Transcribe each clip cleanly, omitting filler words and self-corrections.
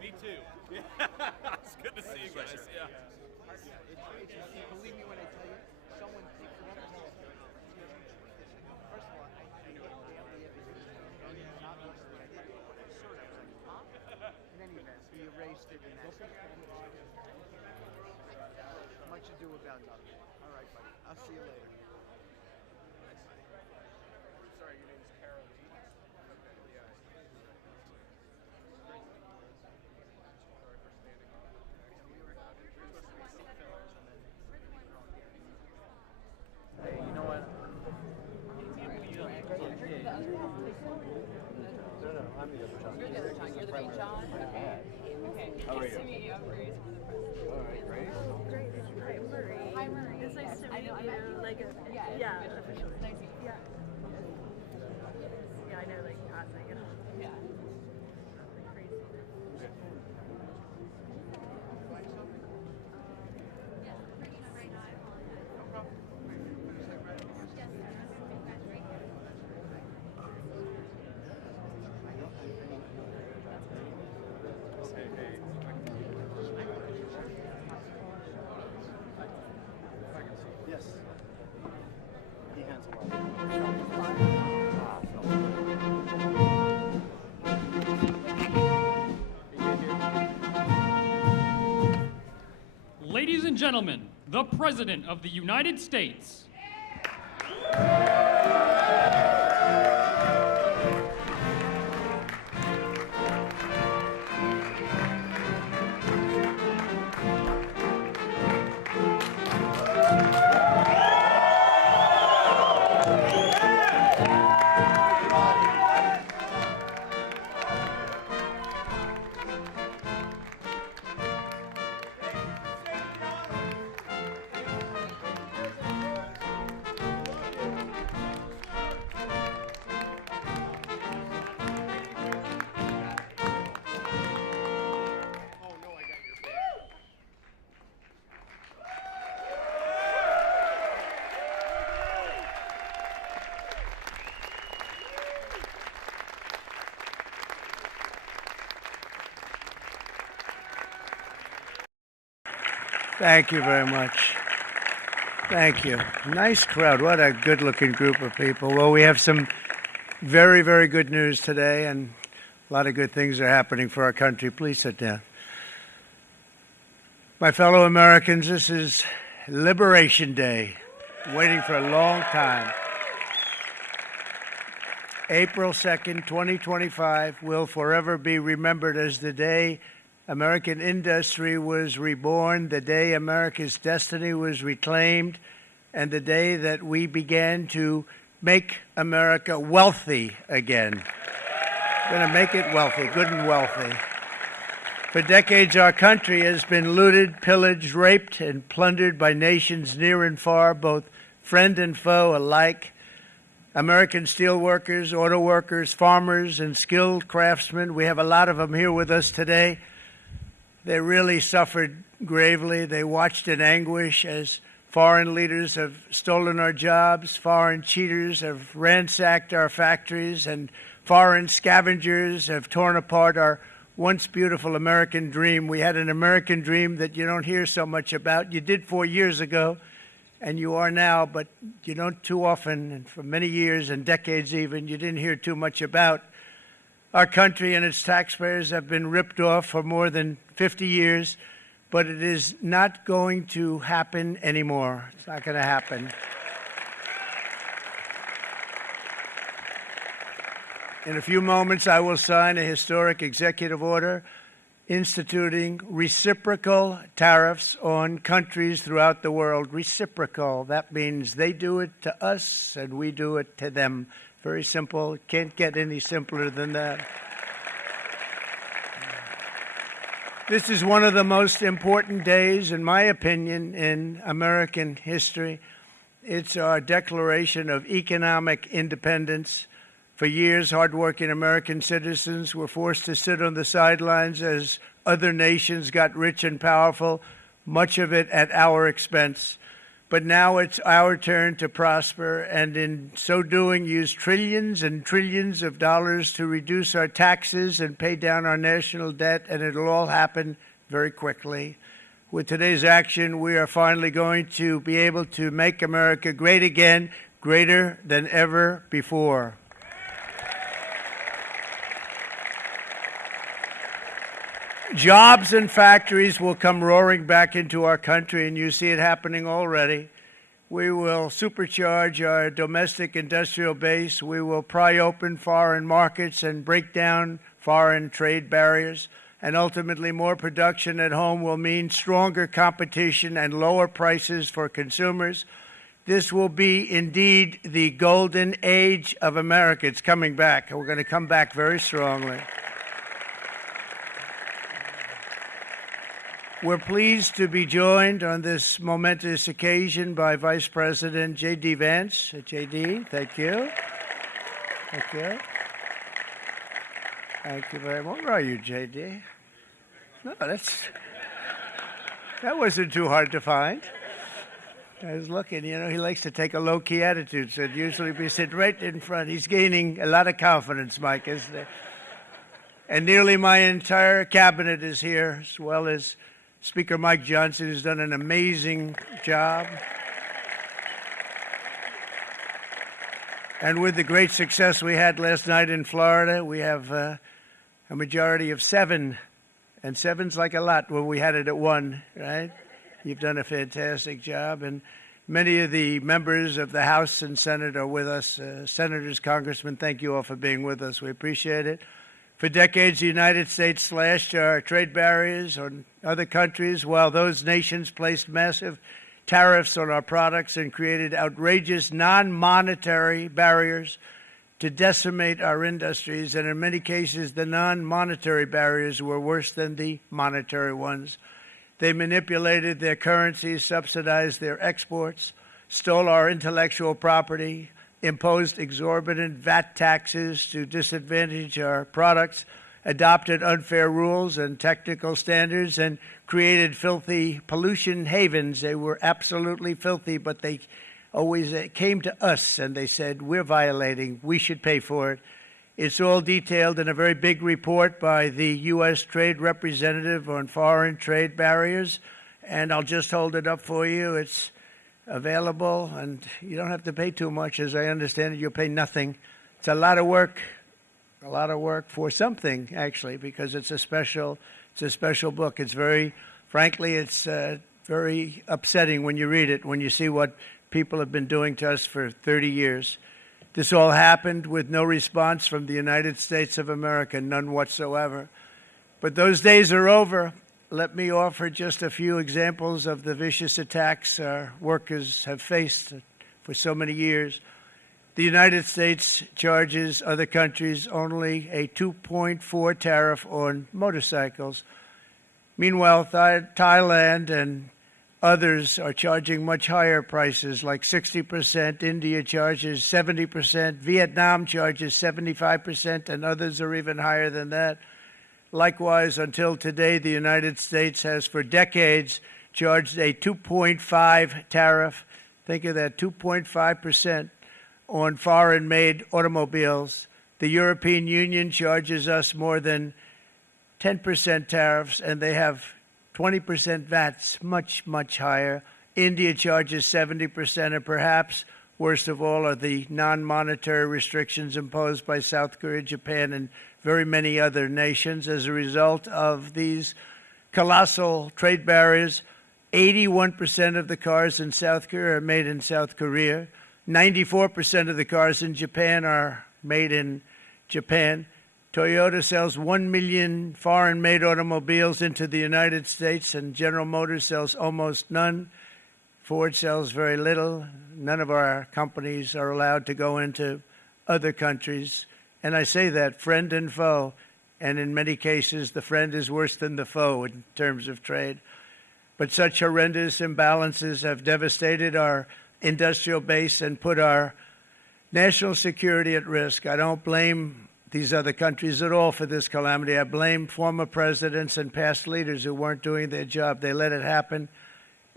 Me too. It's good to see you guys. Yeah. Believe me when I tell you, someone picked it up. First of all, I hate daily evidence. And obviously, I did it. When I saw it, I was like, huh? In any event, he erased it, and that's much ado about nothing. All right, buddy. I'll see you later. Sorry, your name's Carol Lee. Okay, yeah. Sorry for standing on the next to you. You're supposed to be seat fillers and then. Hey, you know what? No, I'm the other John. You're the other John. You're the main John? Okay. How are Nice you? to meet you. I'm Grace. One of the presidents. All right, great. Great. Hi, Marie. Hi, Marie. It's nice to meet you. Like, Yeah, officially. Nice to meet you. Yeah. Yeah, I know, like, passing and Yeah. like crazy. Yes. He hands a lot. Ladies and gentlemen, the President of the United States. Thank you very much. Thank you. Nice crowd. What a good-looking group of people. Well, we have some very, very good news today, and a lot of good things are happening for our country. Please sit down. My fellow Americans, this is Liberation Day, waiting for a long time. April 2nd, 2025 will forever be remembered as the day American industry was reborn, the day America's destiny was reclaimed, and the day that we began to make America wealthy again. We're going to make it wealthy, good and wealthy. For decades, our country has been looted, pillaged, raped, and plundered by nations near and far, both friend and foe alike. American steel workers, auto workers, farmers, and skilled craftsmen, we have a lot of them here with us today. They really suffered gravely. They watched in anguish as foreign leaders have stolen our jobs, foreign cheaters have ransacked our factories, and foreign scavengers have torn apart our once beautiful American dream. We had an American dream that you don't hear so much about. You did 4 years ago, and you are now, but you don't too often, and for many years and decades even, you didn't hear too much about. Our country and its taxpayers have been ripped off for more than 50 years, but it is not going to happen anymore. It's not going to happen. In a few moments, I will sign a historic executive order instituting reciprocal tariffs on countries throughout the world. Reciprocal, that means they do it to us and we do it to them. Very simple. Can't get any simpler than that. This is one of the most important days, in my opinion, in American history. It's our declaration of economic independence. For years, hardworking American citizens were forced to sit on the sidelines as other nations got rich and powerful, much of it at our expense. But now it's our turn to prosper, and in so doing, use trillions and trillions of dollars to reduce our taxes and pay down our national debt, and it'll all happen very quickly. With today's action, we are finally going to be able to make America great again, greater than ever before. Jobs and factories will come roaring back into our country, and you see it happening already. We will supercharge our domestic industrial base. We will pry open foreign markets and break down foreign trade barriers. And ultimately, more production at home will mean stronger competition and lower prices for consumers. This will be indeed the golden age of America. It's coming back. We're going to come back very strongly. We're pleased to be joined on this momentous occasion by Vice President J.D. Vance. J.D., thank you. Thank you. Thank you very much. Where are you, J.D.? No, that wasn't too hard to find. I was looking, he likes to take a low-key attitude, so it'd usually be sitting right in front. He's gaining a lot of confidence, Mike, isn't he? And nearly my entire cabinet is here, as well as Speaker Mike Johnson, who's done an amazing job. And with the great success we had last night in Florida, we have a majority of 7. And 7's like a lot when we had it at 1, right? You've done a fantastic job. And many of the members of the House and Senate are with us. Senators, congressmen, thank you all for being with us. We appreciate it. For decades, the United States slashed our trade barriers on other countries, while those nations placed massive tariffs on our products and created outrageous non-monetary barriers to decimate our industries. And in many cases, the non-monetary barriers were worse than the monetary ones. They manipulated their currencies, subsidized their exports, stole our intellectual property, imposed exorbitant VAT taxes to disadvantage our products, adopted unfair rules and technical standards, and created filthy pollution havens. They were absolutely filthy, but they always came to us and they said, we're violating, we should pay for it. It's all detailed in a very big report by the U.S. Trade Representative on Foreign Trade Barriers, and I'll just hold it up for you. It's available, and you don't have to pay too much. As I understand it, you'll pay nothing. It's a lot of work for something, actually, because it's a special book. It's very upsetting when you read it, when you see what people have been doing to us for 30 years. This all happened with no response from the United States of America, none whatsoever. But those days are over. Let me offer just a few examples of the vicious attacks our workers have faced for so many years. The United States charges other countries only a 2.4 tariff on motorcycles. Meanwhile, Thailand and others are charging much higher prices, like 60%. India charges 70%. Vietnam charges 75%, and others are even higher than that. Likewise, until today, the United States has for decades charged a 2.5 tariff. Think of that, 2.5% on foreign-made automobiles. The European Union charges us more than 10% tariffs, and they have 20% VATs, much, much higher. India charges 70%, and perhaps worst of all are the non-monetary restrictions imposed by South Korea, Japan, and very many other nations. As a result of these colossal trade barriers, 81% of the cars in South Korea are made in South Korea. 94% of the cars in Japan are made in Japan. Toyota sells 1 million foreign-made automobiles into the United States, and General Motors sells almost none. Ford sells very little. None of our companies are allowed to go into other countries. And I say that, friend and foe, and in many cases the friend is worse than the foe in terms of trade. But such horrendous imbalances have devastated our industrial base and put our national security at risk. I don't blame these other countries at all for this calamity. I blame former presidents and past leaders who weren't doing their job. They let it happen,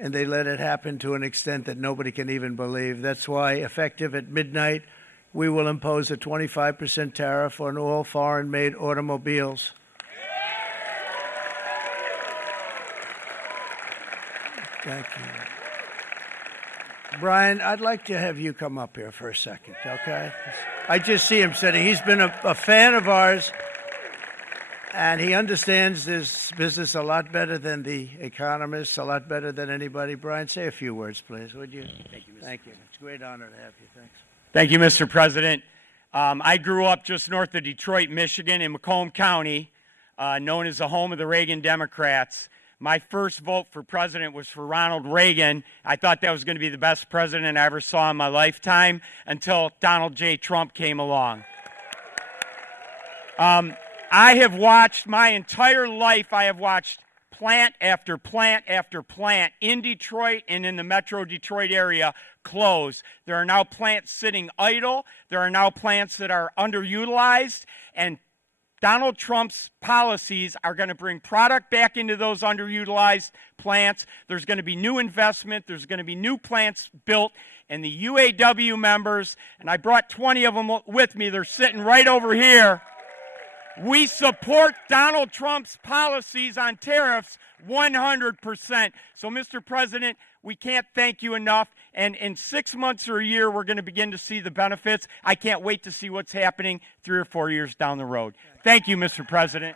and they let it happen to an extent that nobody can even believe. That's why, effective at midnight, we will impose a 25% tariff on all foreign-made automobiles. Thank you. Brian, I'd like to have you come up here for a second, okay? I just see him sitting. He's been a fan of ours, and he understands this business a lot better than the economists, a lot better than anybody. Brian, say a few words, please, would you? Thank you, Mr. Thank you. It's a great honor to have you. Thanks. Thank you, Mr. President. I grew up just north of Detroit, Michigan, in Macomb County, known as the home of the Reagan Democrats. My first vote for president was for Ronald Reagan. I thought that was going to be the best president I ever saw in my lifetime until Donald J. Trump came along. I have watched my entire life, I have watched plant after plant after plant in Detroit and in the metro Detroit area close. There are now plants sitting idle. There are now plants that are underutilized, and Donald Trump's policies are going to bring product back into those underutilized plants. There's going to be new investment. There's going to be new plants built. And the UAW members, and I brought 20 of them with me, they're sitting right over here. We support Donald Trump's policies on tariffs 100%. So, Mr. President, we can't thank you enough. And in 6 months or a year, we're going to begin to see the benefits. I can't wait to see what's happening 3 or 4 years down the road. Thank you, Mr. President.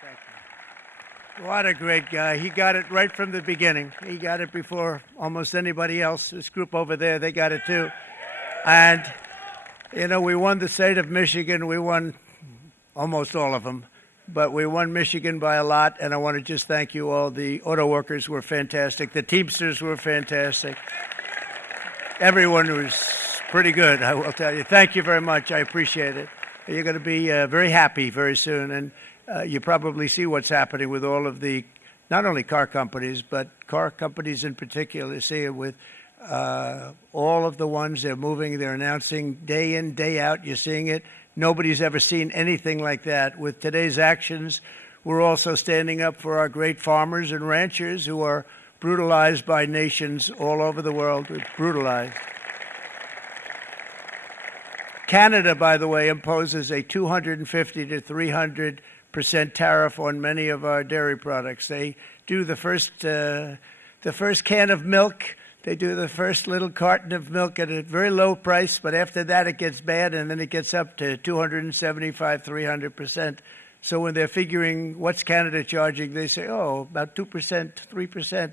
Thank you. What a great guy. He got it right from the beginning. He got it before almost anybody else. This group over there, they got it too. And, you know, we won the state of Michigan. We won almost all of them. But we won Michigan by a lot, and I want to just thank you all. The auto workers were fantastic. The Teamsters were fantastic. Everyone was pretty good, I will tell you. Thank you very much. I appreciate it. You're going to be very happy very soon, and you probably see what's happening with all of the, not only car companies, but car companies in particular. You see it with all of the ones they're moving, they're announcing day in, day out. You're seeing it. Nobody's ever seen anything like that. With today's actions, we're also standing up for our great farmers and ranchers who are brutalized by nations all over the world. Brutalized. Canada, by the way, imposes a 250 to 300% tariff on many of our dairy products. They do the first can of milk. They do the first little carton of milk at a very low price, but after that it gets bad, and then it gets up to 275, 300%. So when they're figuring what's Canada charging, they say, oh, about 2%, 3%.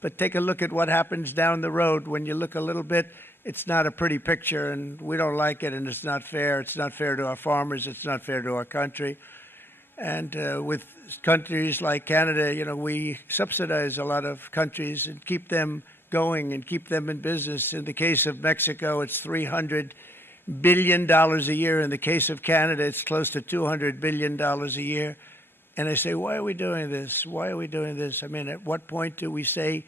But take a look at what happens down the road. When you look a little bit, it's not a pretty picture, and we don't like it, and it's not fair. It's not fair to our farmers. It's not fair to our country. And with countries like Canada, you know, we subsidize a lot of countries and keep them going and keep them in business. In the case of Mexico, it's $300 billion a year. In the case of Canada, it's close to $200 billion a year. And I say, why are we doing this? Why are we doing this? I mean, at what point do we say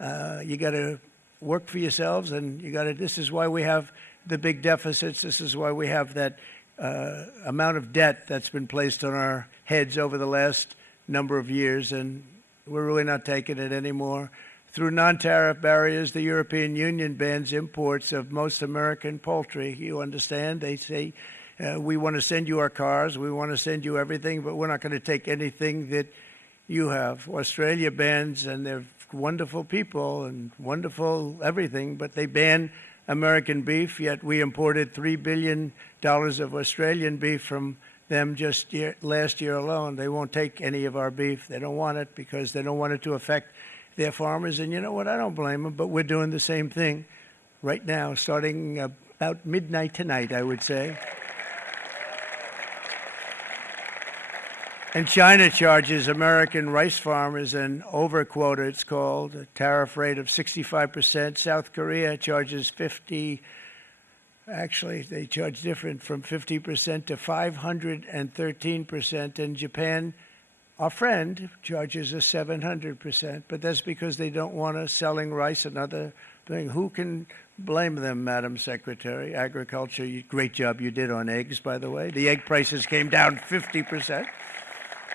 you got to work for yourselves, and you got to? This is why we have the big deficits. This is why we have that amount of debt that's been placed on our heads over the last number of years, and we're really not taking it anymore. Through non-tariff barriers, the European Union bans imports of most American poultry. You understand? They say, we want to send you our cars, we want to send you everything, but we're not going to take anything that you have. Australia bans, and they're wonderful people and wonderful everything, but they ban American beef, yet we imported $3 billion of Australian beef from them just last year alone. They won't take any of our beef. They don't want it because they don't want it to affect their farmers. And you know what? I don't blame them, but we're doing the same thing right now, starting about midnight tonight, I would say. And China charges American rice farmers an overquota, it's called, a tariff rate of 65%. South Korea charges 50%. Actually, they charge different, from 50% to 513%. And Japan, our friend, charges us 700%. But that's because they don't want us selling rice and other thing. Who can blame them, Madam Secretary? Agriculture, great job you did on eggs, by the way. The egg prices came down 50%.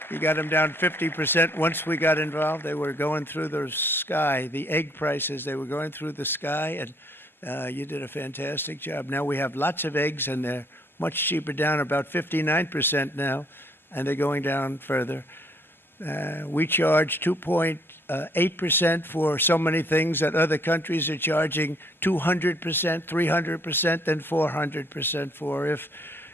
He got them down 50%. Once we got involved, they were going through the sky. The egg prices, they were going through the sky, and you did a fantastic job. Now we have lots of eggs, and they're much cheaper down, about 59% now, and they're going down further. We charge 2.8% for so many things that other countries are charging 200%, 300%, and 400% for. If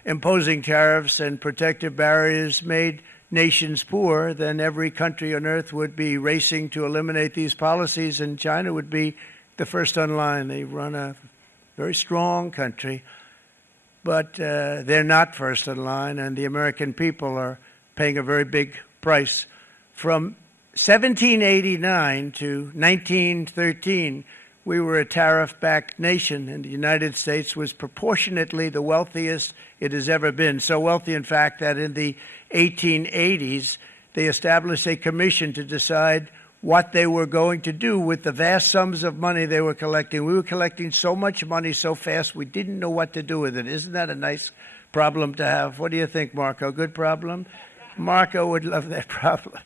imposing tariffs and protective barriers made nations poor, then every country on earth would be racing to eliminate these policies, and China would be the first on line. They run a very strong country, but they're not first in line, and the American people are paying a very big price. From 1789 to 1913, we were a tariff-backed nation, and the United States was proportionately the wealthiest it has ever been. So wealthy, in fact, that in the 1880s, they established a commission to decide what they were going to do with the vast sums of money they were collecting. We were collecting so much money so fast, we didn't know what to do with it. Isn't that a nice problem to have? What do you think, Marco? Good problem? Marco would love that problem.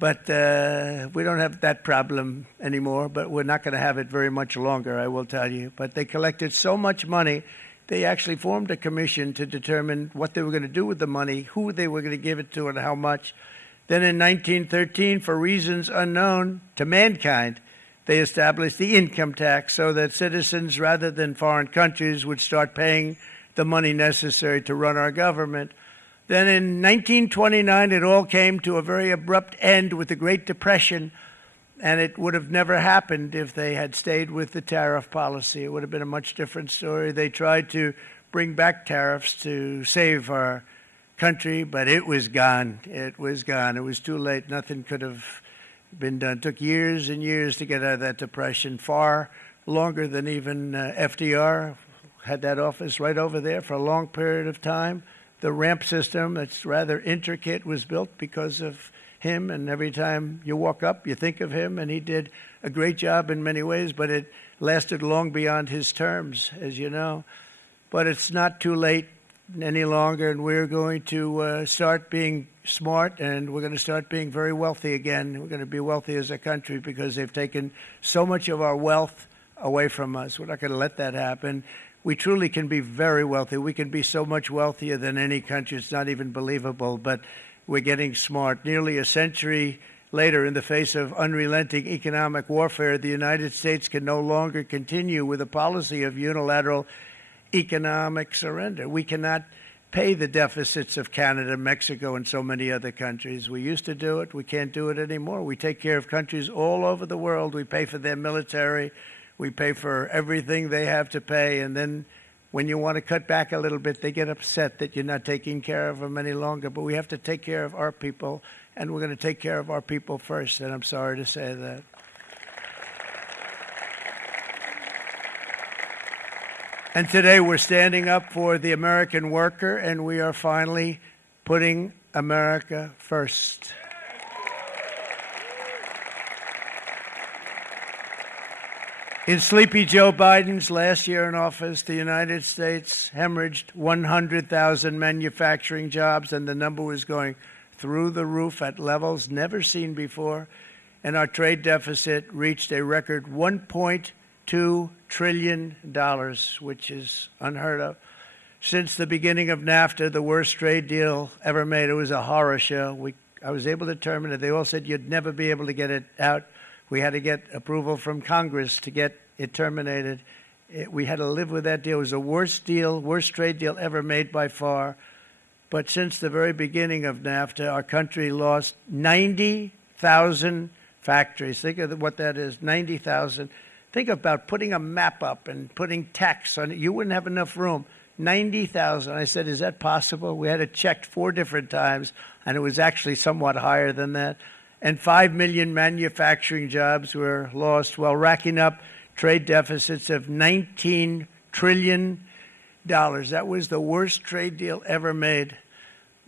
But we don't have that problem anymore, but we're not going to have it very much longer, I will tell you. But they collected so much money, they actually formed a commission to determine what they were going to do with the money, who they were going to give it to, and how much. Then in 1913, for reasons unknown to mankind, they established the income tax so that citizens, rather than foreign countries, would start paying the money necessary to run our government. Then in 1929, it all came to a very abrupt end with the Great Depression, and it would have never happened if they had stayed with the tariff policy. It would have been a much different story. They tried to bring back tariffs to save our country, but it was gone. It was gone. It was too late. Nothing could have been done. It took years and years to get out of that depression, far longer than even FDR had that office right over there for a long period of time. The ramp system, that's rather intricate, was built because of him, and every time you walk up, you think of him, and he did a great job in many ways, but it lasted long beyond his terms, as you know. But it's not too late any longer, and we're going to start being smart, and we're going to start being very wealthy again. We're going to be wealthy as a country because they've taken so much of our wealth away from us. We're not going to let that happen. We truly can be very wealthy. We can be so much wealthier than any country. It's not even believable, but we're getting smart. Nearly a century later, in the face of unrelenting economic warfare, the United States can no longer continue with a policy of unilateral economic surrender. We cannot pay the deficits of Canada, Mexico, and so many other countries. We used to do it. We can't do it anymore. We take care of countries all over the world. We pay for their military. We pay for everything they have to pay, and then when you want to cut back a little bit, they get upset that you're not taking care of them any longer. But we have to take care of our people, and we're going to take care of our people first, and I'm sorry to say that. And today we're standing up for the American worker, and we are finally putting America first. In Sleepy Joe Biden's last year in office, the United States hemorrhaged 100,000 manufacturing jobs, and the number was going through the roof at levels never seen before. And our trade deficit reached a record $1.2 trillion, which is unheard of. Since the beginning of NAFTA, the worst trade deal ever made, it was a horror show. I was able to terminate it. They all said you'd never be able to get it out. We had to get approval from Congress to get it terminated. We had to live with that deal. It was the worst trade deal ever made by far. But since the very beginning of NAFTA, our country lost 90,000 factories. Think of what that is, 90,000. Think about putting a map up and putting tax on it. You wouldn't have enough room. 90,000. I said, is that possible? We had it checked 4 different times, and it was actually somewhat higher than that. And 5 million manufacturing jobs were lost while racking up trade deficits of $19 trillion. That was the worst trade deal ever made.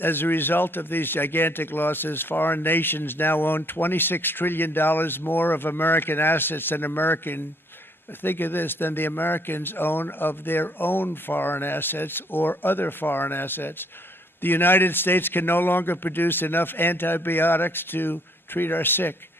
As a result of these gigantic losses, foreign nations now own $26 trillion more of American assets than the Americans own of their own foreign assets or other foreign assets. The United States can no longer produce enough antibiotics to treat our sick.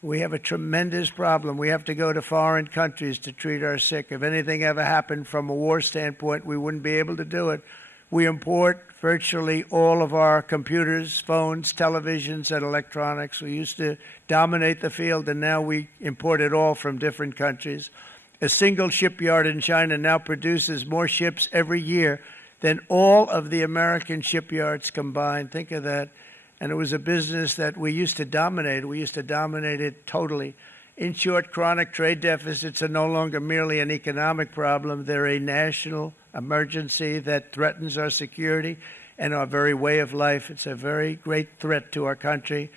We have a tremendous problem. We have to go to foreign countries to treat our sick. If anything ever happened from a war standpoint, we wouldn't be able to do it. We import virtually all of our computers, phones, televisions, and electronics. We used to dominate the field, and now we import it all from different countries. A single shipyard in China now produces more ships every year than all of the American shipyards combined. Think of that. And it was a business that we used to dominate. We used to dominate it totally. In short, chronic trade deficits are no longer merely an economic problem. They're a national emergency that threatens our security and our very way of life. It's a very great threat to our country.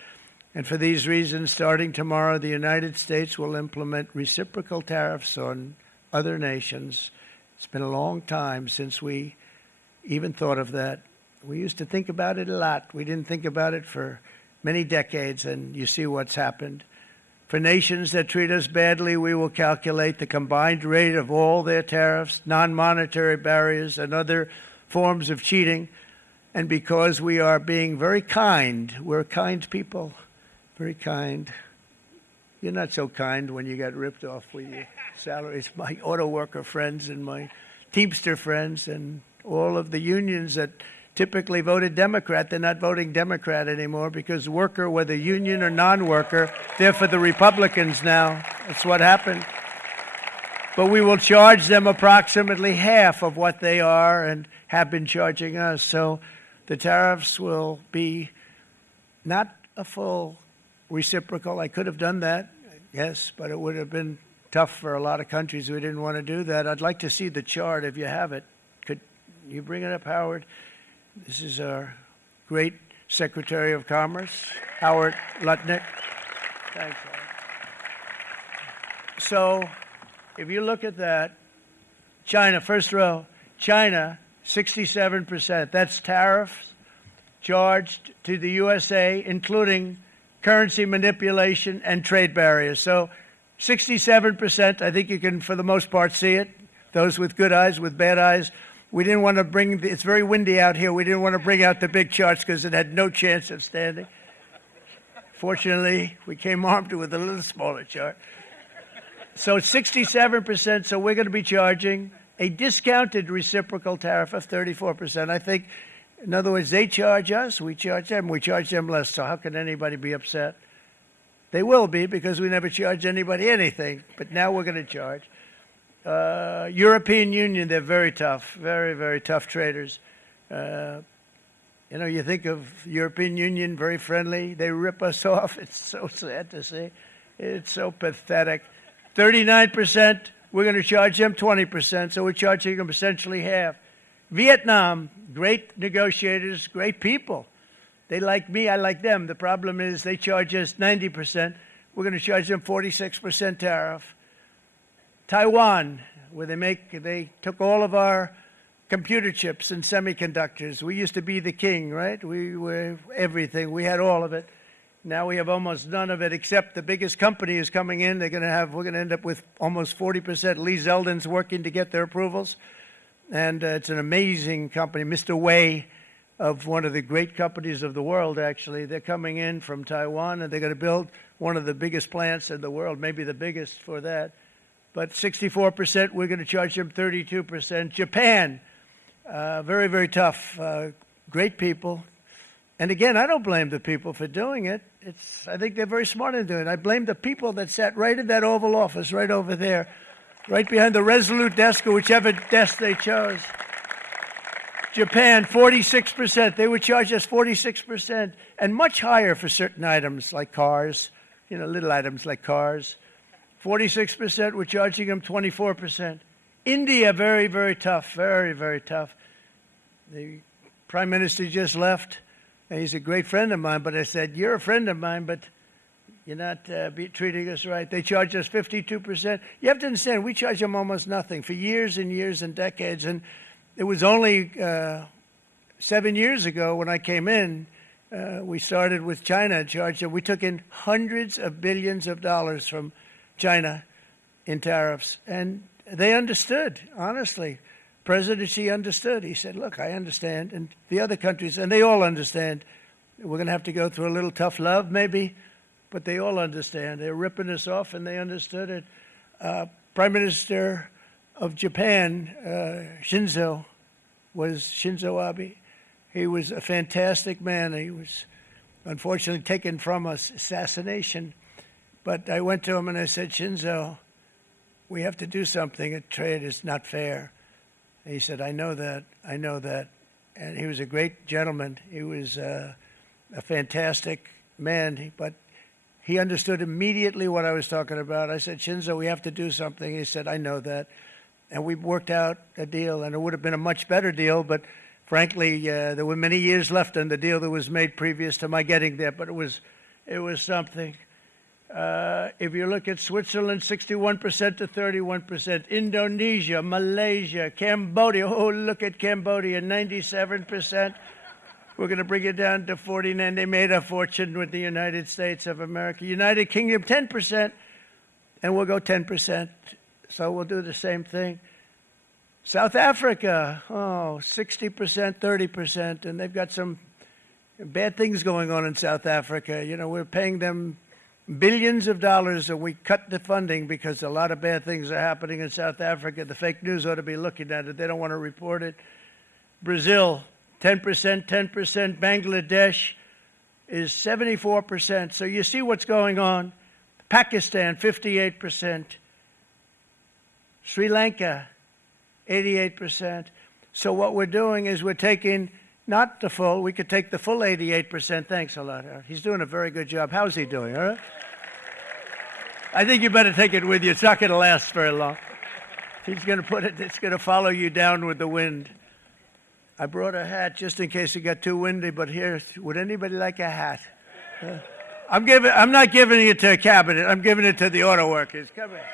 And for these reasons, starting tomorrow, the United States will implement reciprocal tariffs on other nations. It's been a long time since we even thought of that. We used to think about it a lot. We didn't think about it for many decades, and you see what's happened. For nations that treat us badly, we will calculate the combined rate of all their tariffs, non-monetary barriers, and other forms of cheating. And because we are being very kind, we're kind people, very kind. You're not so kind when you got ripped off with your salaries. My auto worker friends and my Teamster friends and all of the unions that typically voted Democrat, they're not voting Democrat anymore because worker, whether union or non-worker, they're for the Republicans now. That's what happened. But we will charge them approximately half of what they are and have been charging us. So the tariffs will be not a full reciprocal. I could have done that, yes, but it would have been tough for a lot of countries who didn't want to do that. I'd like to see the chart if you have it. Could you bring it up, Howard? This is our great Secretary of Commerce, Howard Lutnick. Thanks, Howard. So if you look at that, China, first row, China, 67%. That's tariffs charged to the USA, including currency manipulation and trade barriers. So 67%, I think you can, for the most part, see it. Those with good eyes, with bad eyes. We didn't want to bring, it's very windy out here. We didn't want to bring out the big charts because it had no chance of standing. Fortunately, we came armed with a little smaller chart. So 67%, so we're going to be charging a discounted reciprocal tariff of 34%. I think, in other words, they charge us, we charge them less. So how can anybody be upset? They will be because we never charge anybody anything, but now we're going to charge. European Union, they're very tough, very, very tough traders. You think of European Union, very friendly. They rip us off. It's so sad to see. It's so pathetic. 39%, we're going to charge them 20%, so we're charging them essentially half. Vietnam, great negotiators, great people. They like me, I like them. The problem is they charge us 90%. We're going to charge them 46% tariff. Taiwan, where they took all of our computer chips and semiconductors. We used to be the king, right? We were everything. We had all of it. Now we have almost none of it, except the biggest company is coming in. We're going to end up with almost 40%. Lee Zeldin's working to get their approvals. And it's an amazing company. Mr. Wei, of one of the great companies of the world, actually. They're coming in from Taiwan, and they're going to build one of the biggest plants in the world, maybe the biggest for that. But 64%, we're going to charge them 32%. Japan, very, very tough, great people. And again, I don't blame the people for doing it. I think they're very smart in doing it. I blame the people that sat right in that Oval Office, right over there, right behind the Resolute desk or whichever desk they chose. Japan, 46%. They would charge us 46%, and much higher for certain items like cars, little items like cars. 46%, we're charging them 24%. India, very, very tough, very, very tough. The Prime Minister just left. He's a great friend of mine, but I said, you're a friend of mine, but you're not treating us right. They charge us 52%. You have to understand, we charge them almost nothing for years and years and decades. And it was only 7 years ago when I came in, we started with China and charged them. We took in hundreds of billions of dollars from China in tariffs. And they understood, honestly. President Xi understood. He said, look, I understand, and the other countries, and they all understand. We're going to have to go through a little tough love, maybe, but they all understand. They're ripping us off, and they understood it. Prime Minister of Japan, Shinzo Abe. He was a fantastic man. He was unfortunately taken from us, assassination. But I went to him and I said, Shinzo, we have to do something. Trade is not fair. And he said, I know that. And he was a great gentleman. He was a fantastic man, but he understood immediately what I was talking about. I said, Shinzo, we have to do something. He said, I know that. And we worked out a deal, and it would have been a much better deal, but frankly, there were many years left on the deal that was made previous to my getting there, but it was something. If you look at Switzerland, 61% to 31%. Indonesia, Malaysia, Cambodia. Oh, look at Cambodia, 97%. We're going to bring it down to 49. They made a fortune with the United States of America. United Kingdom, 10%, and we'll go 10%. So we'll do the same thing. South Africa, 60%, 30%, and they've got some bad things going on in South Africa. You know, we're paying them billions of dollars, and we cut the funding because a lot of bad things are happening in South Africa. The fake news ought to be looking at it. They don't want to report it. Brazil, 10%, 10%. Bangladesh is 74%. So you see what's going on. Pakistan, 58%. Sri Lanka, 88%. So what we're doing is we're taking not the full, we could take the full 88%. Thanks a lot, Eric. He's doing a very good job. How's he doing, all right? I think you better take it with you. It's not going to last very long. He's going to put it, it's going to follow you down with the wind. I brought a hat just in case it got too windy, but here, would anybody like a hat? I'm not giving it to a cabinet. I'm giving it to the auto workers. Come here.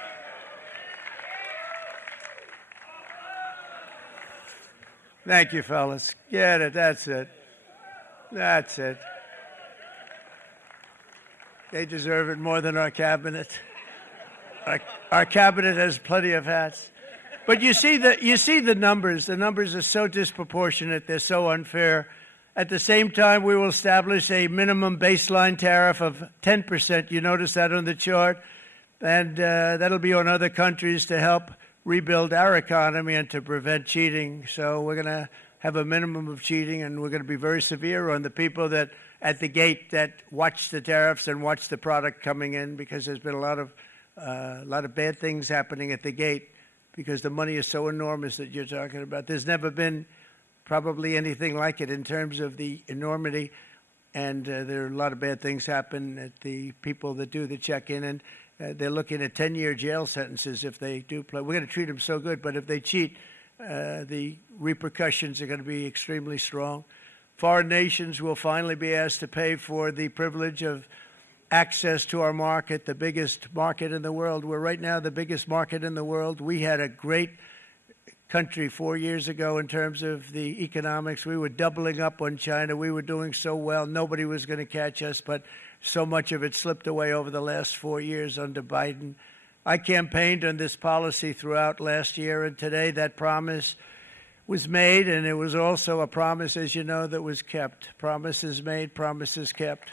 Thank you, fellas. Get it. That's it. That's it. They deserve it more than our cabinet. Our cabinet has plenty of hats. But you see the numbers. The numbers are so disproportionate. They're so unfair. At the same time, we will establish a minimum baseline tariff of 10%. You notice that on the chart. And that'll be on other countries to help rebuild our economy and to prevent cheating. So we're going to have a minimum of cheating, and we're going to be very severe on the people that at the gate that watch the tariffs and watch the product coming in, because there's been a lot of bad things happening at the gate because the money is so enormous that you're talking about. There's never been probably anything like it in terms of the enormity, and there are a lot of bad things happen at the people that do the check-in, and they're looking at 10-year jail sentences if they do play. We're going to treat them so good, but if they cheat, the repercussions are going to be extremely strong. Foreign nations will finally be asked to pay for the privilege of access to our market, the biggest market in the world. We're right now the biggest market in the world. We had a great country 4 years ago in terms of the economics. We were doubling up on China. We were doing so well. Nobody was going to catch us, but so much of it slipped away over the last 4 years under Biden. I campaigned on this policy throughout last year, and today that promise was made, and it was also a promise, as you know, that was kept. Promises made, promises kept.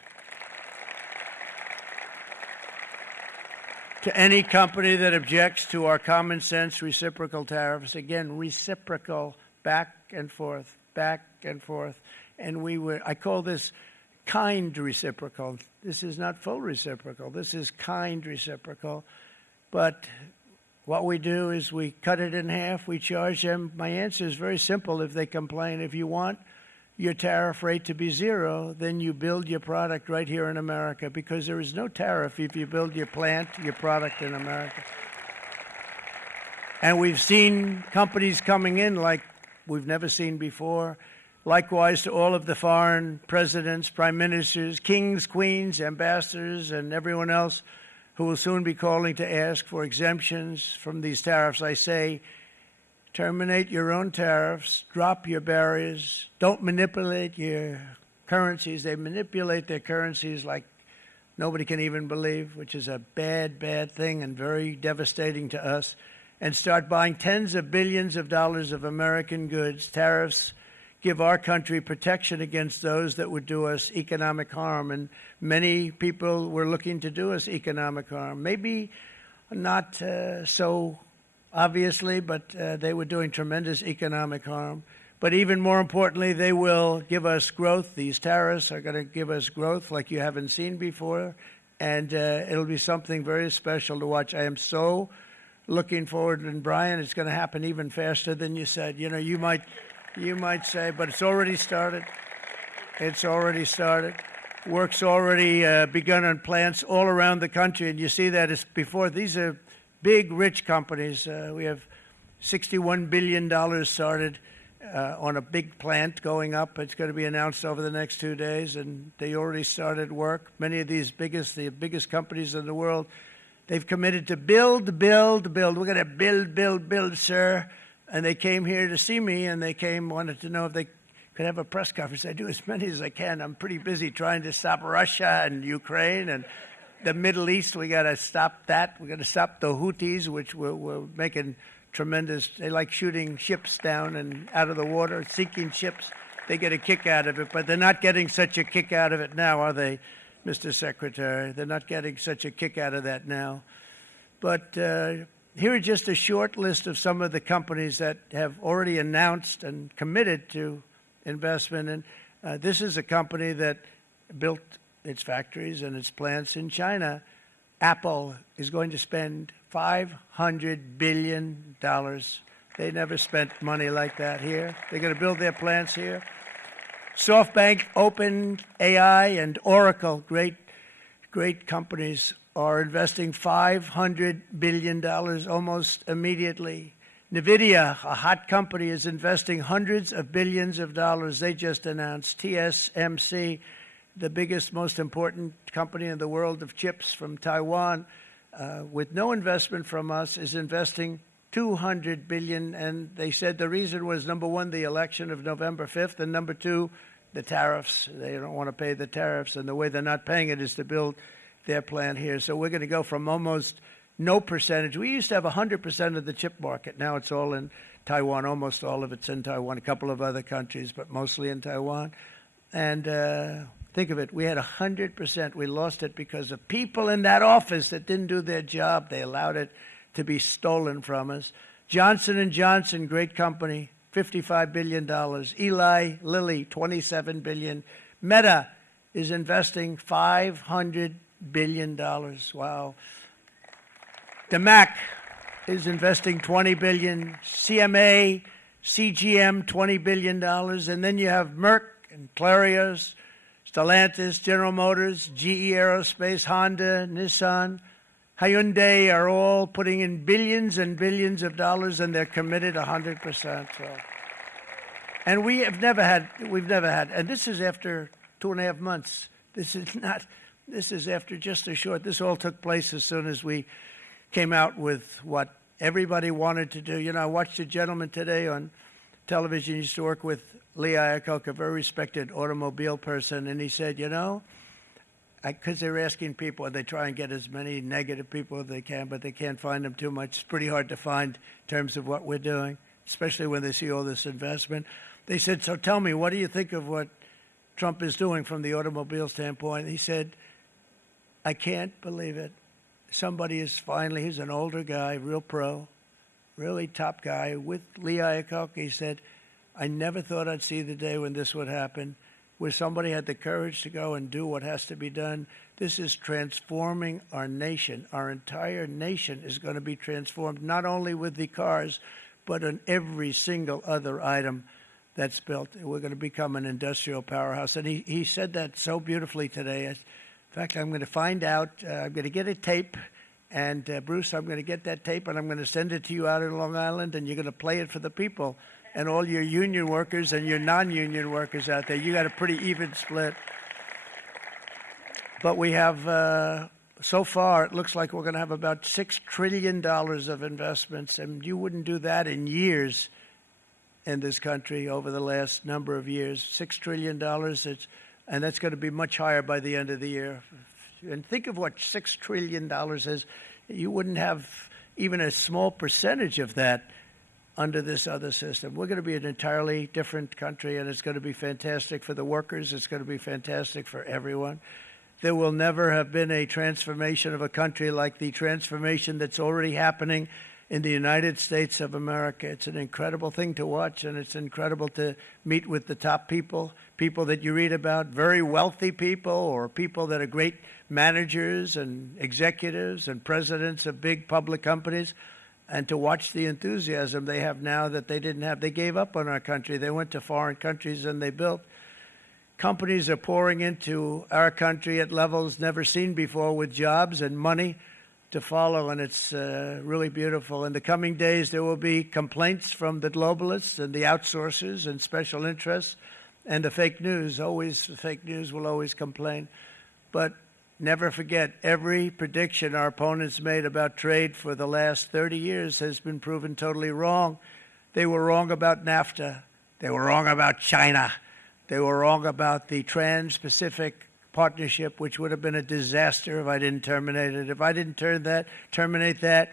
To any company that objects to our common sense reciprocal tariffs, again, reciprocal, back and forth, back and forth. And I call this kind reciprocal. This is not full reciprocal. This is kind reciprocal. But what we do is we cut it in half. We charge them. My answer is very simple if they complain. If you want your tariff rate to be zero, then you build your product right here in America, because there is no tariff if you build your plant, your product in America. And we've seen companies coming in like we've never seen before. Likewise to all of the foreign presidents, prime ministers, kings, queens, ambassadors, and everyone else who will soon be calling to ask for exemptions from these tariffs. I say, terminate your own tariffs, drop your barriers, don't manipulate your currencies. They manipulate their currencies like nobody can even believe, which is a bad, bad thing and very devastating to us. and start buying tens of billions of dollars of American goods. Tariffs give our country protection against those that would do us economic harm. And many people were looking to do us economic harm. Maybe not so obviously, but they were doing tremendous economic harm. But even more importantly, they will give us growth. These tariffs are going to give us growth like you haven't seen before. And it'll be something very special to watch. I am so looking forward. And Brian, it's going to happen even faster than you said. You know, you might say, but it's already started. It's already started. Work's already begun on plants all around the country. And you see that as before. These are big, rich companies. We have $61 billion started on a big plant going up. It's going to be announced over the next 2 days, and they already started work. Many of these the biggest companies in the world, they've committed to build. We're going to build, sir. And they came here to see me, and they wanted to know if they could have a press conference. I do as many as I can. I'm pretty busy trying to stop Russia and Ukraine and the Middle East. We got to stop that. We're going to stop the Houthis, which we're making tremendous. They like shooting ships down and out of the water, sinking ships. They get a kick out of it, but they're not getting such a kick out of it now, are they, Mr. Secretary? They're not getting such a kick out of that now. But here are just a short list of some of the companies that have already announced and committed to investment. And this is a company that built its factories and its plants in China. Apple is going to spend $500 billion. They never spent money like that here. They're going to build their plants here. SoftBank, OpenAI, and Oracle, great companies, are investing $500 billion almost immediately. NVIDIA, a hot company, is investing hundreds of billions of dollars. They just announced. TSMC, the biggest, most important company in the world of chips from Taiwan, with no investment from us, is investing $200 billion. And they said the reason was, number one, the election of November 5th, and number two, the tariffs. They don't want to pay the tariffs, and the way they're not paying it is to build their plant here. So we're going to go from almost no percentage. We used to have 100% of the chip market. Now it's all in Taiwan. Almost all of it's in Taiwan, a couple of other countries, but mostly in Taiwan. And think of it, we had 100%. We lost it because of people in that office that didn't do their job. They allowed it to be stolen from us. Johnson & Johnson, great company, $55 billion. Eli Lilly, $27 billion. Meta is investing $500 billion. Wow. DeMac is investing $20 billion. CMA, CGM, $20 billion. And then you have Merck and Clarios, Stellantis, General Motors, GE Aerospace, Honda, Nissan, Hyundai are all putting in billions and billions of dollars, and they're committed 100%. So. And we've never had, and this is after 2.5 months. This is after just a short, this all took place as soon as we came out with what everybody wanted to do. You know, I watched a gentleman today on television. He used to work with Lee Iacocca, a very respected automobile person, and he said, you know, because they're asking people, they try and get as many negative people as they can, but they can't find them too much. It's pretty hard to find in terms of what we're doing, especially when they see all this investment. They said, so tell me, what do you think of what Trump is doing from the automobile standpoint? He said, I can't believe it. Somebody is finally, he's an older guy, real pro, really top guy, with Lee Iacocca. He said, I never thought I'd see the day when this would happen, where somebody had the courage to go and do what has to be done. This is transforming our nation. Our entire nation is going to be transformed, not only with the cars, but on every single other item that's built. We're going to become an industrial powerhouse. And he said that so beautifully today. In fact, I'm going to find out, I'm going to get a tape, and Bruce, I'm going to get that tape, and I'm going to send it to you out in Long Island, and you're going to play it for the people. And all your union workers and your non-union workers out there, you got a pretty even split. But we have, so far, it looks like we're going to have about $6 trillion of investments, and you wouldn't do that in years in this country over the last number of years. $6 trillion, and that's going to be much higher by the end of the year. And think of what $6 trillion is. You wouldn't have even a small percentage of that under this other system. We're going to be an entirely different country, and it's going to be fantastic for the workers. It's going to be fantastic for everyone. There will never have been a transformation of a country like the transformation that's already happening in the United States of America. It's an incredible thing to watch, and it's incredible to meet with the top people, people that you read about, very wealthy people, or people that are great managers and executives and presidents of big public companies, and to watch the enthusiasm they have now that they didn't have. They gave up on our country. They went to foreign countries and they built. Companies are pouring into our country at levels never seen before, with jobs and money to follow, and it's really beautiful. In the coming days, there will be complaints from the globalists and the outsourcers and special interests and the fake news. Always, the fake news will always complain. But never forget, every prediction our opponents made about trade for the last 30 years has been proven totally wrong. They were wrong about NAFTA. They were wrong about China. They were wrong about the Trans-Pacific Partnership, which would have been a disaster if I didn't terminate it. If I didn't terminate that,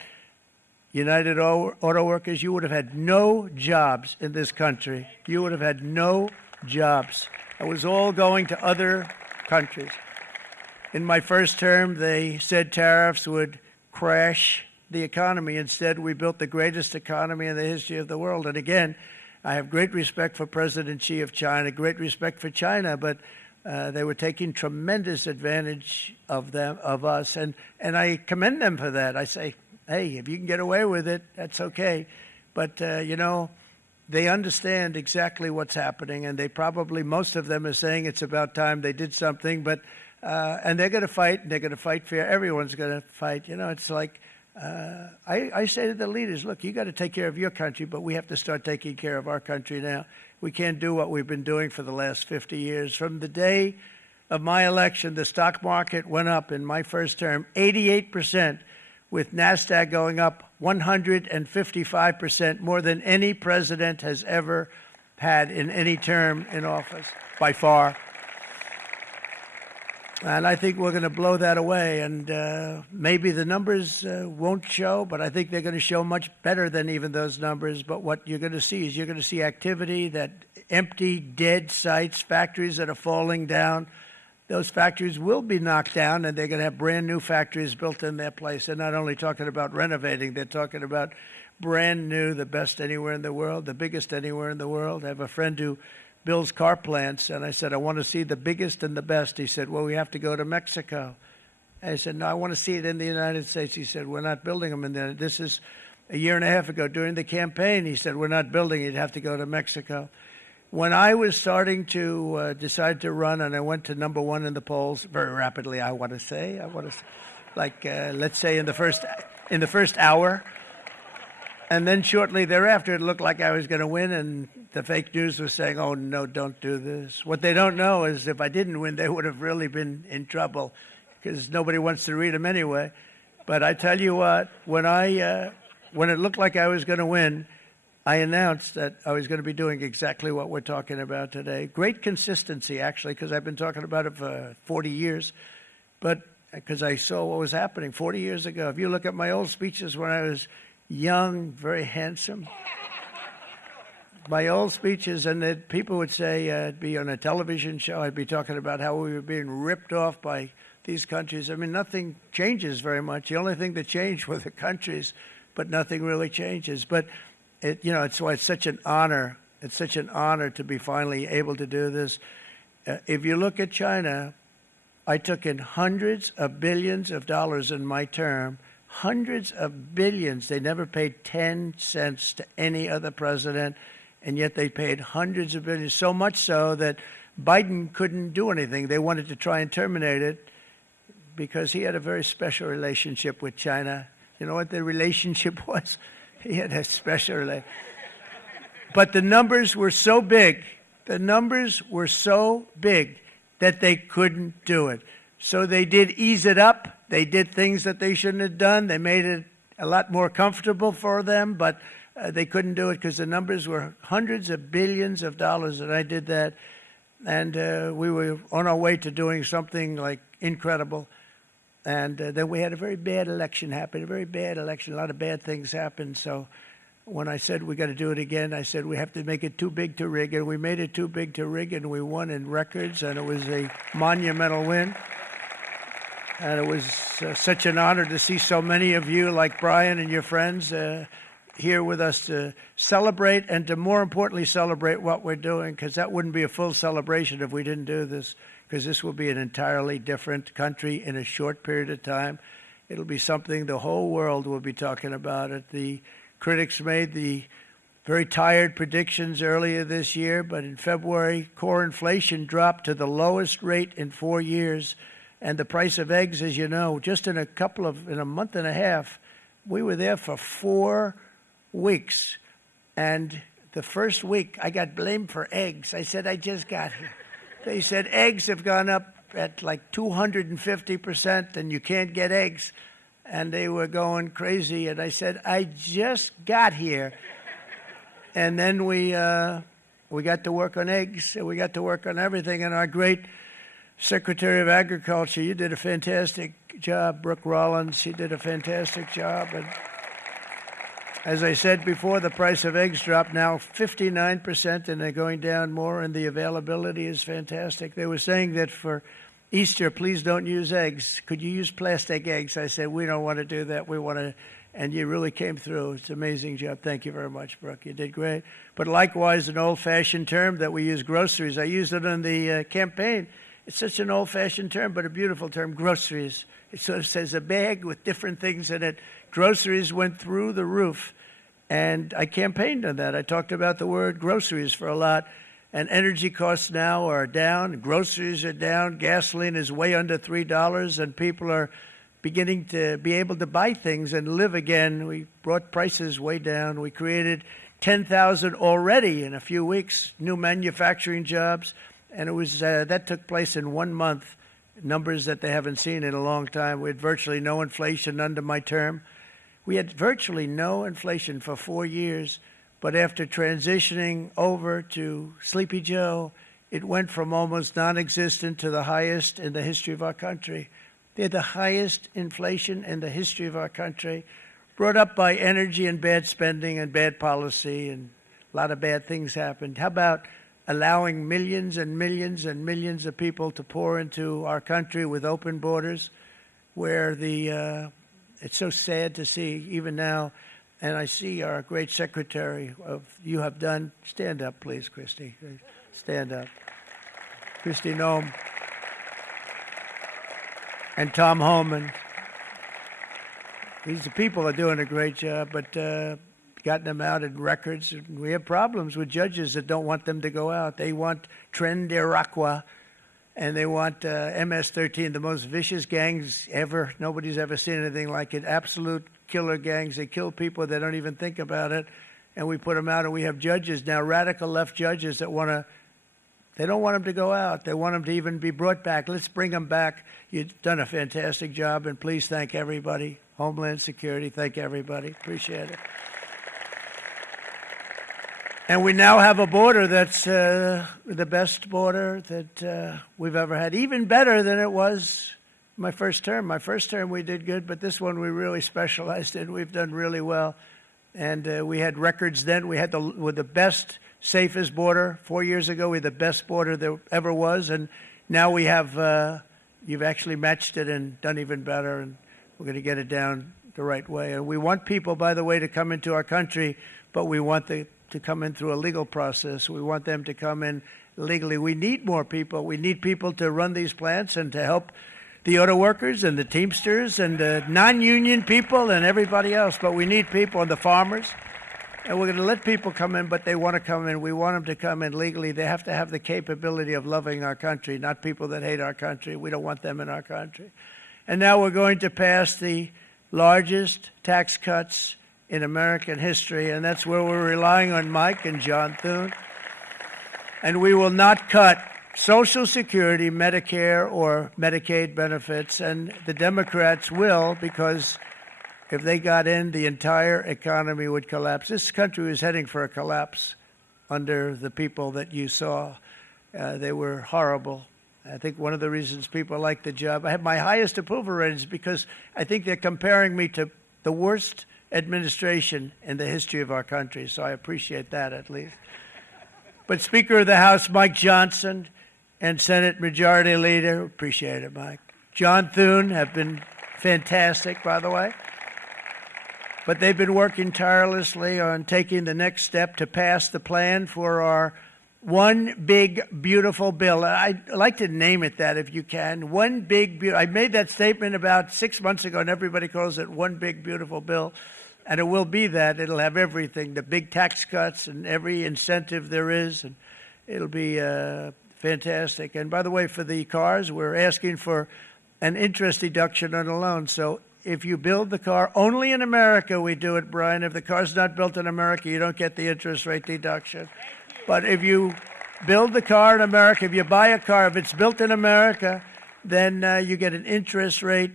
United Auto Workers, you would have had no jobs in this country. You would have had no jobs. It was all going to other countries. In my first term, they said tariffs would crash the economy. Instead, we built the greatest economy in the history of the world. And again, I have great respect for President Xi of China, great respect for China, but they were taking tremendous advantage of us, and I commend them for that. I say, hey, if you can get away with it, that's okay. But, they understand exactly what's happening, and they probably, most of them are saying it's about time they did something, but and they're going to fight, and they're going to fight fair. Everyone's going to fight. It's like, I say to the leaders, look, you got to take care of your country, but we have to start taking care of our country now. We can't do what we've been doing for the last 50 years. From the day of my election, the stock market went up in my first term 88%, with NASDAQ going up 155%, more than any president has ever had in any term in office, by far. And I think we're going to blow that away. And maybe the numbers won't show, but I think they're going to show much better than even those numbers. But what you're going to see is you're going to see activity, that empty, dead sites, factories that are falling down. Those factories will be knocked down, and they're going to have brand new factories built in their place. They're not only talking about renovating, they're talking about brand new, the best anywhere in the world, the biggest anywhere in the world. I have a friend who builds car plants, and I said, I want to see the biggest and the best. He said, well, we have to go to Mexico. I said, no, I want to see it in the United States. He said, we're not building them in there. This is a year and a half ago during the campaign. He said, we're not building it. You'd have to go to Mexico. When I was starting to decide to run, and I went to number one in the polls very rapidly, I want to say, like, let's say in the first hour. And then shortly thereafter, it looked like I was going to win, and the fake news was saying, oh, no, don't do this. What they don't know is if I didn't win, they would have really been in trouble, because nobody wants to read them anyway. But I tell you what, when it looked like I was going to win, I announced that I was going to be doing exactly what we're talking about today. Great consistency, actually, because I've been talking about it for 40 years, but because I saw what was happening 40 years ago. If you look at my old speeches when I was young, very handsome, my old speeches, and that people would say, I'd be on a television show, I'd be talking about how we were being ripped off by these countries. I mean, nothing changes very much. The only thing that changed were the countries, but nothing really changes. But it's why it's such an honor. It's such an honor to be finally able to do this. If you look at China, I took in hundreds of billions of dollars in my term, hundreds of billions. They never paid 10 cents to any other president, and yet they paid hundreds of billions, so much so that Biden couldn't do anything. They wanted to try and terminate it because he had a very special relationship with China. You know what the relationship was? He had a special relationship. But the numbers were so big, that they couldn't do it. So they did ease it up. They did things that they shouldn't have done. They made it a lot more comfortable for them, but they couldn't do it because the numbers were hundreds of billions of dollars, and I did that. And we were on our way to doing something like incredible. And then we had a very bad election happen, a very bad election. A lot of bad things happened. So when I said we got to do it again, I said we have to make it too big to rig. And we made it too big to rig, and we won in records, and it was a monumental win. And it was such an honor to see so many of you, like Brian and your friends, here with us to celebrate and to, more importantly, celebrate what we're doing, because that wouldn't be a full celebration if we didn't do this, because this will be an entirely different country in a short period of time. It'll be something the whole world will be talking about it. The critics made the very tired predictions earlier this year, but in February, core inflation dropped to the lowest rate in 4 years. And the price of eggs, as you know, just in a month and a half, we were there for 4 weeks. And the first week, I got blamed for eggs. I said, I just got here. They said eggs have gone up at like 250%, and you can't get eggs. And they were going crazy. And I said, I just got here. And then we got to work on eggs, and we got to work on everything. And our great Secretary of Agriculture, you did a fantastic job. Brooke Rollins, she did a fantastic job. And as I said before, the price of eggs dropped now 59%, and they're going down more, and the availability is fantastic. They were saying that for Easter, please don't use eggs. Could you use plastic eggs? I said, we don't want to do that. We want to, and you really came through. It's an amazing job. Thank you very much, Brooke. You did great. But likewise, an old-fashioned term that we use, groceries. I used it in the campaign. It's such an old-fashioned term, but a beautiful term, groceries. It sort of says a bag with different things in it. Groceries went through the roof, and I campaigned on that. I talked about the word groceries for a lot, and energy costs now are down. Groceries are down. Gasoline is way under $3, and people are beginning to be able to buy things and live again. We brought prices way down. We created 10,000 already in a few weeks, new manufacturing jobs. And it was that took place in 1 month, numbers that they haven't seen in a long time. We had virtually no inflation under my term. We had virtually no inflation for 4 years. But after transitioning over to Sleepy Joe, it went from almost non-existent to the highest in the history of our country. They had the highest inflation in the history of our country, brought up by energy and bad spending and bad policy, and a lot of bad things happened. How about allowing millions and millions and millions of people to pour into our country with open borders, where it's so sad to see even now. And I see our great secretary you have done. Stand up, please, Christy. Stand up. Christy Noem. And Tom Homan. These people are doing a great job, but gotten them out in records. We have problems with judges that don't want them to go out. They want Tren de Aragua, and they want MS-13, the most vicious gangs ever. Nobody's ever seen anything like it. Absolute killer gangs. They kill people. They don't even think about it. And we put them out, and we have judges now, radical left judges that they don't want them to go out. They want them to even be brought back. Let's bring them back. You've done a fantastic job, and please thank everybody. Homeland Security, thank everybody. Appreciate it. And we now have a border that's the best border that we've ever had, even better than it was my first term. My first term we did good, but this one we really specialized in. We've done really well. And we had records then. We had the best, safest border. 4 years ago, we had the best border there ever was. And now we have, you've actually matched it and done even better. And we're going to get it down the right way. And we want people, by the way, to come into our country, but we want to come in through a legal process. We want them to come in legally. We need more people. We need people to run these plants and to help the auto workers and the Teamsters and the non-union people and everybody else. But we need people and the farmers. And we're going to let people come in, but they want to come in. We want them to come in legally. They have to have the capability of loving our country, not people that hate our country. We don't want them in our country. And now we're going to pass the largest tax cuts in American history, and that's where we're relying on Mike and John Thune. And we will not cut Social Security, Medicare, or Medicaid benefits, and the Democrats will, because if they got in, the entire economy would collapse. This country was heading for a collapse under the people that you saw. They were horrible, I think one of the reasons people like the job, I have my highest approval ratings because I think they're comparing me to the worst administration in the history of our country, so I appreciate that at least. But Speaker of the House Mike Johnson and Senate Majority Leader, appreciate it, Mike. John Thune have been fantastic, by the way. But they've been working tirelessly on taking the next step to pass the plan for our one big, beautiful bill. I'd like to name it that if you can. One big, I made that statement about 6 months ago, and everybody calls it one big, beautiful bill. And it will be that. It'll have everything, the big tax cuts and every incentive there is. And it'll be fantastic. And by the way, for the cars, we're asking for an interest deduction on a loan. So if you build the car, only in America we do it, Brian. If the car's not built in America, you don't get the interest rate deduction. But if you build the car in America, if you buy a car, if it's built in America, then you get an interest rate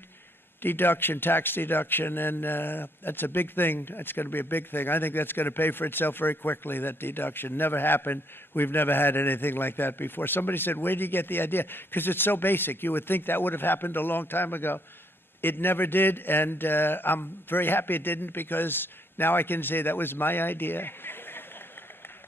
deduction, tax deduction, and that's a big thing. It's going to be a big thing. I think that's going to pay for itself very quickly, that deduction. Never happened. We've never had anything like that before. Somebody said, where do you get the idea? Because it's so basic. You would think that would have happened a long time ago. It never did, and I'm very happy it didn't because now I can say that was my idea.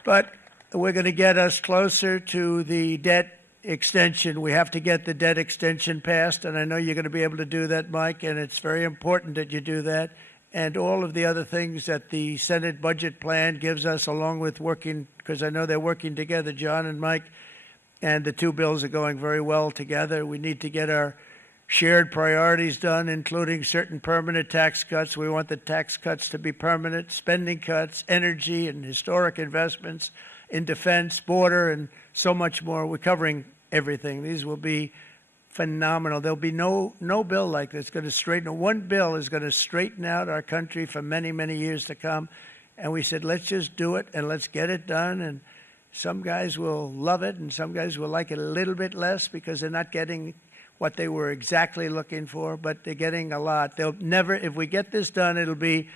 But we're going to get us closer to the debt extension. We have to get the debt extension passed, and I know you're going to be able to do that, Mike, and it's very important that you do that. And all of the other things that the Senate budget plan gives us, along with working, because I know they're working together, John and Mike, and the two bills are going very well together. We need to get our shared priorities done, including certain permanent tax cuts. We want the tax cuts to be permanent, spending cuts, energy and historic investments in defense, border, and so much more. We're covering everything. These will be phenomenal. There'll be no bill like this going to straighten. One bill is going to straighten out our country for many, many years to come. And we said, let's just do it and let's get it done. And some guys will love it and some guys will like it a little bit less because they're not getting what they were exactly looking for, but they're getting a lot. They'll never, if we get this done, it'll be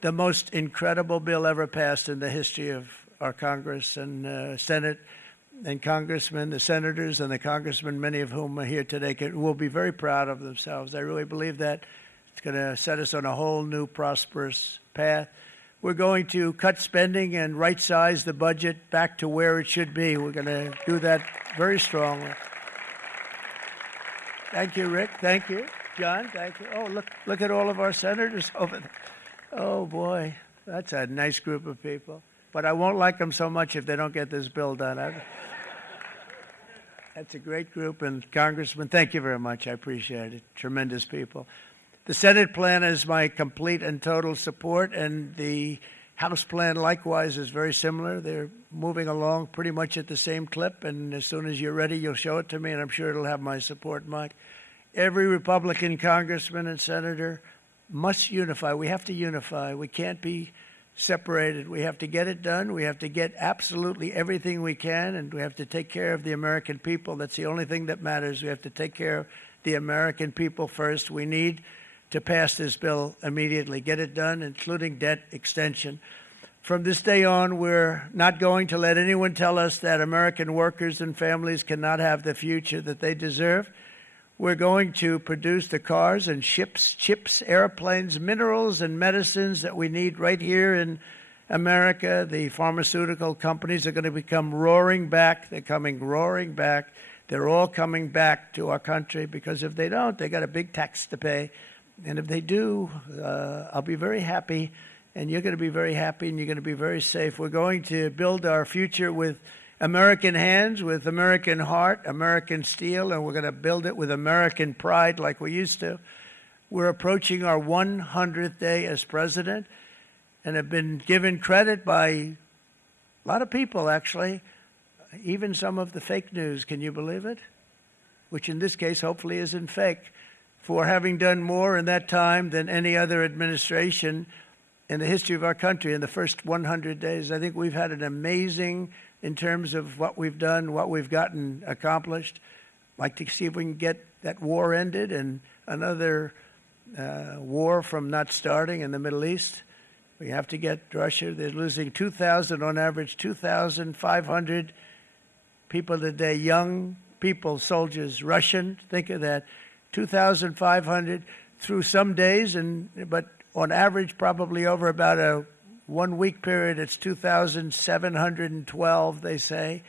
the most incredible bill ever passed in the history of our Congress and Senate and congressmen, the senators and the congressmen, many of whom are here today, will be very proud of themselves. I really believe that. It's going to set us on a whole new prosperous path. We're going to cut spending and right-size the budget back to where it should be. We're going to do that very strongly. Thank you, Rick. Thank you. John, thank you. Oh, look at all of our senators over there. Oh, boy. That's a nice group of people. But I won't like them so much if they don't get this bill done. That's a great group. And Congressman, thank you very much. I appreciate it. Tremendous people. The Senate plan is my complete and total support, and the House plan likewise is very similar. They're moving along pretty much at the same clip, and as soon as you're ready, you'll show it to me, and I'm sure it'll have my support, Mike. Every Republican congressman and senator must unify. We have to unify. We can't be separated. We have to get it done. We have to get absolutely everything we can, and we have to take care of the American people. That's the only thing that matters. We have to take care of the American people first. We need to pass this bill immediately, get it done, including debt extension. From this day on, we're not going to let anyone tell us that American workers and families cannot have the future that they deserve. We're going to produce the cars and ships, chips, airplanes, minerals, and medicines that we need right here in America. The pharmaceutical companies are going to become roaring back. They're coming roaring back. They're all coming back to our country because if they don't, they got a big tax to pay. And if they do, I'll be very happy, and you're going to be very happy, and you're going to be very safe. We're going to build our future with American hands, with American heart, American steel, and we're going to build it with American pride like we used to. We're approaching our 100th day as president and have been given credit by a lot of people, actually, even some of the fake news. Can you believe it? Which in this case hopefully isn't fake, for having done more in that time than any other administration in the history of our country in the first 100 days. I think we've had an amazing, in terms of what we've done, what we've gotten accomplished. I'd like to see if we can get that war ended and another war from not starting in the Middle East. We have to get Russia. They're losing 2,000 on average, 2,500 people today, young people, soldiers, Russian. Think of that, 2,500 through some days, but on average, probably over about a 1 week period, it's 2,712, they say.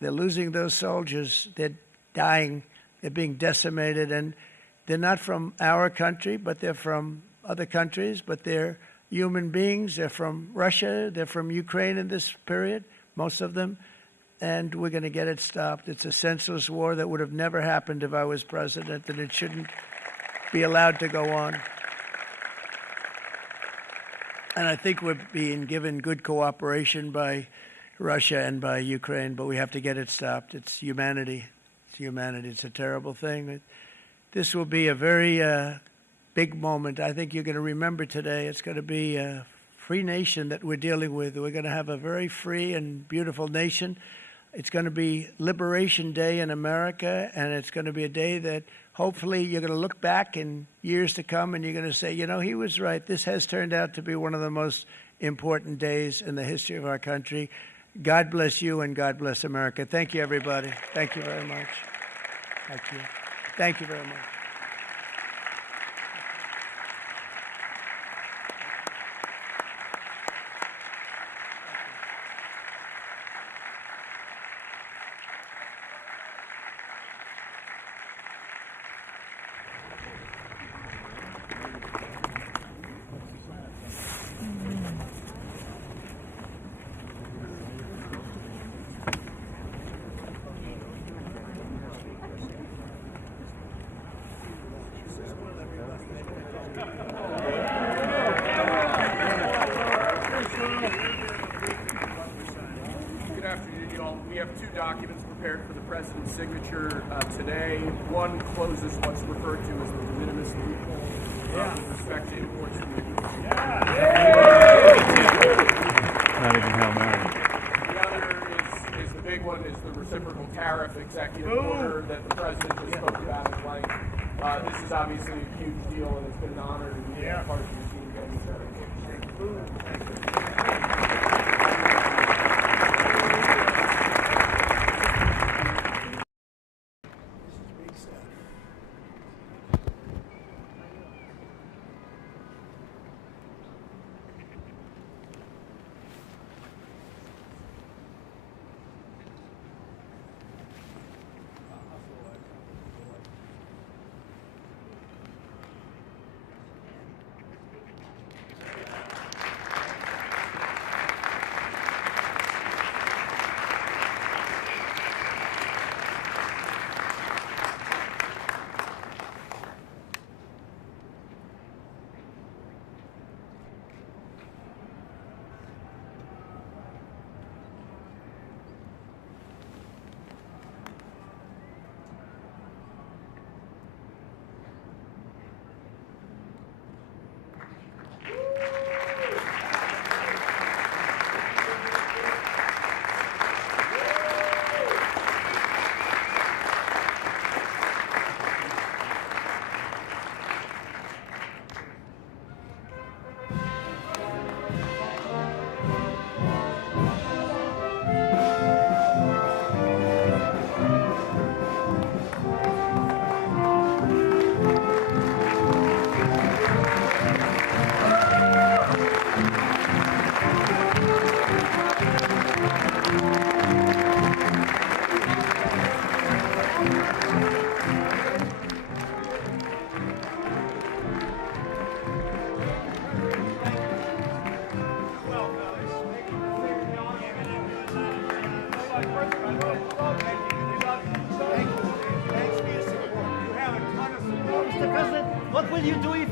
They're losing those soldiers. They're dying. They're being decimated. And they're not from our country, but they're from other countries. But they're human beings. They're from Russia. They're from Ukraine in this period, most of them. And we're going to get it stopped. It's a senseless war that would have never happened if I was president, and it shouldn't be allowed to go on. And I think we're being given good cooperation by Russia and by Ukraine, but we have to get it stopped. It's humanity. It's humanity. It's a terrible thing. This will be a very big moment. I think you're going to remember today. It's going to be a free nation that we're dealing with. We're going to have a very free and beautiful nation. It's going to be Liberation Day in America, and it's going to be a day that hopefully you're going to look back in years to come and you're going to say, you know, he was right. This has turned out to be one of the most important days in the history of our country. God bless you and God bless America. Thank you, everybody. Thank you very much. Thank you. Thank you very much. Good afternoon, y'all. We have two documents prepared for the president's signature today. One closes what's referred to as the de minimis loophole with respect to imports from the Not even Hail Mary. The other is the big one, is the reciprocal tariff executive order that the president just spoke about at length. This is obviously a huge deal, and it's been an honor to be a part of your team getting started. What will you do if